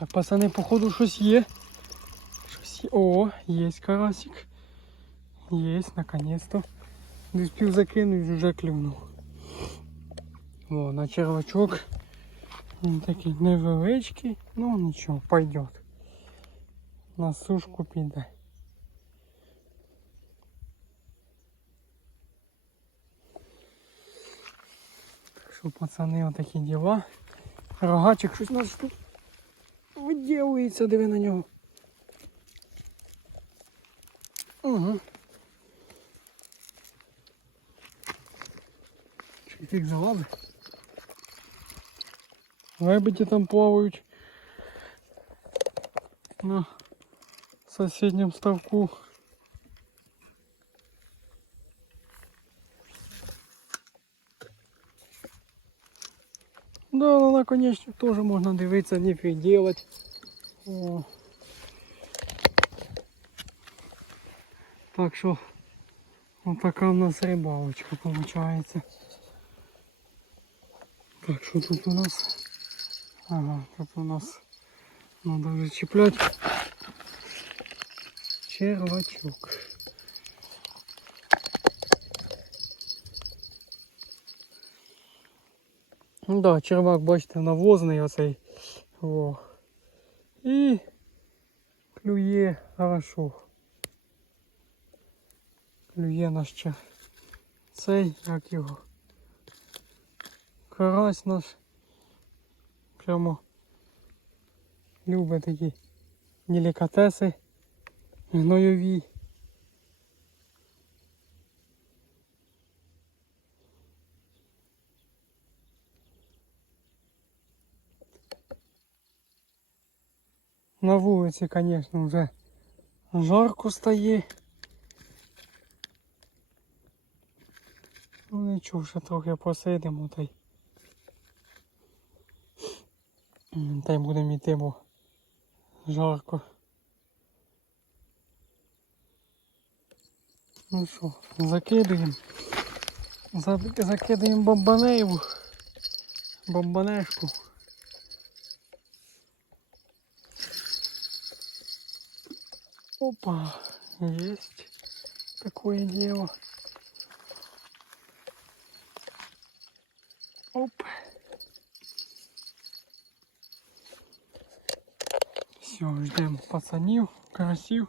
Так, пацани, походу, щось є. Щось є. О, є карасик. Є, наконец-то. Не успів закинути, вже клюнув. О, на червачок. Він такий невеличкий, ну нічого, пойдет. На сушку піде. Так що, пацани, отакі діла. Рогачик щось нас тут виділується, диви на нього. Угу. Фіг залази. Лебеді там плавають на соседнем ставку. Да, ну, на наконечник теж можна дивитися, не приділати. Так що отака в нас рибалочка виходить. Так що тут у нас? Ага, тут у нас треба вже чіплять червачок. Ну да, червак, бачите, навозний оцей. О. І клює хорошо. Клює наш чер. Цей, як його. Карась наш. Прямо любить такі делікатеси гнойові. На вулиці, звісно, вже жарко стає. Ну нічого, ще трохи посидимо та й. Та й будемо йти, бо жарко. Ну що, закидуємо. За- Закидаємо бомбанеєву. Бомбанешку. Опа, есть такое дело. Оп. Все, ждем пацанів, карасів.